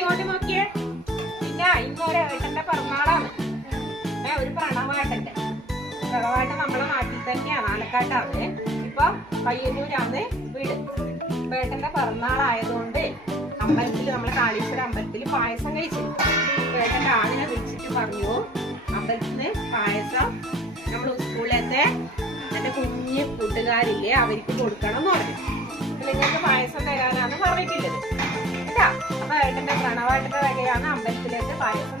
ഇങ്ങോട്ട് നോക്കിയേ. പിന്നെ ഇന്നൊരു ഏട്ടന്റെ പിറന്നാളാണ്. ഒരു പ്രണവാട്ടന്റെ പ്രണവാട്ടൻ നമ്മളെ നാട്ടിൽ തന്നെയാണ്, ആലക്കാട്ടാണ്. ഇപ്പൊ പയ്യന്നൂരാണ് വീട്. ഇപ്പൊ ഏട്ടന്റെ പിറന്നാളായതുകൊണ്ട് അമ്പലത്തിൽ, നമ്മളെ കാളീശ്വര അമ്പലത്തിൽ പായസം കഴിച്ചു. ഏട്ടന്റെ ആളിനെ വിളിച്ചിട്ട് പറഞ്ഞു അമ്പലത്തിൽ നിന്ന് പായസം നമ്മൾ സ്കൂളിലത്തെ എന്റെ കുഞ്ഞ് കൂട്ടുകാരില്ലേ അവർക്ക് കൊടുക്കണം എന്ന് പറഞ്ഞു. നിങ്ങൾക്ക് പായസം തരാനാണ് പറഞ്ഞിട്ടുള്ളത് കേട്ടാ. അപ്പൊ ഏട്ടന്റെ പ്രണവാട്ടന്റെ വകയാണ് അമ്പലത്തിലേക്ക് പായസം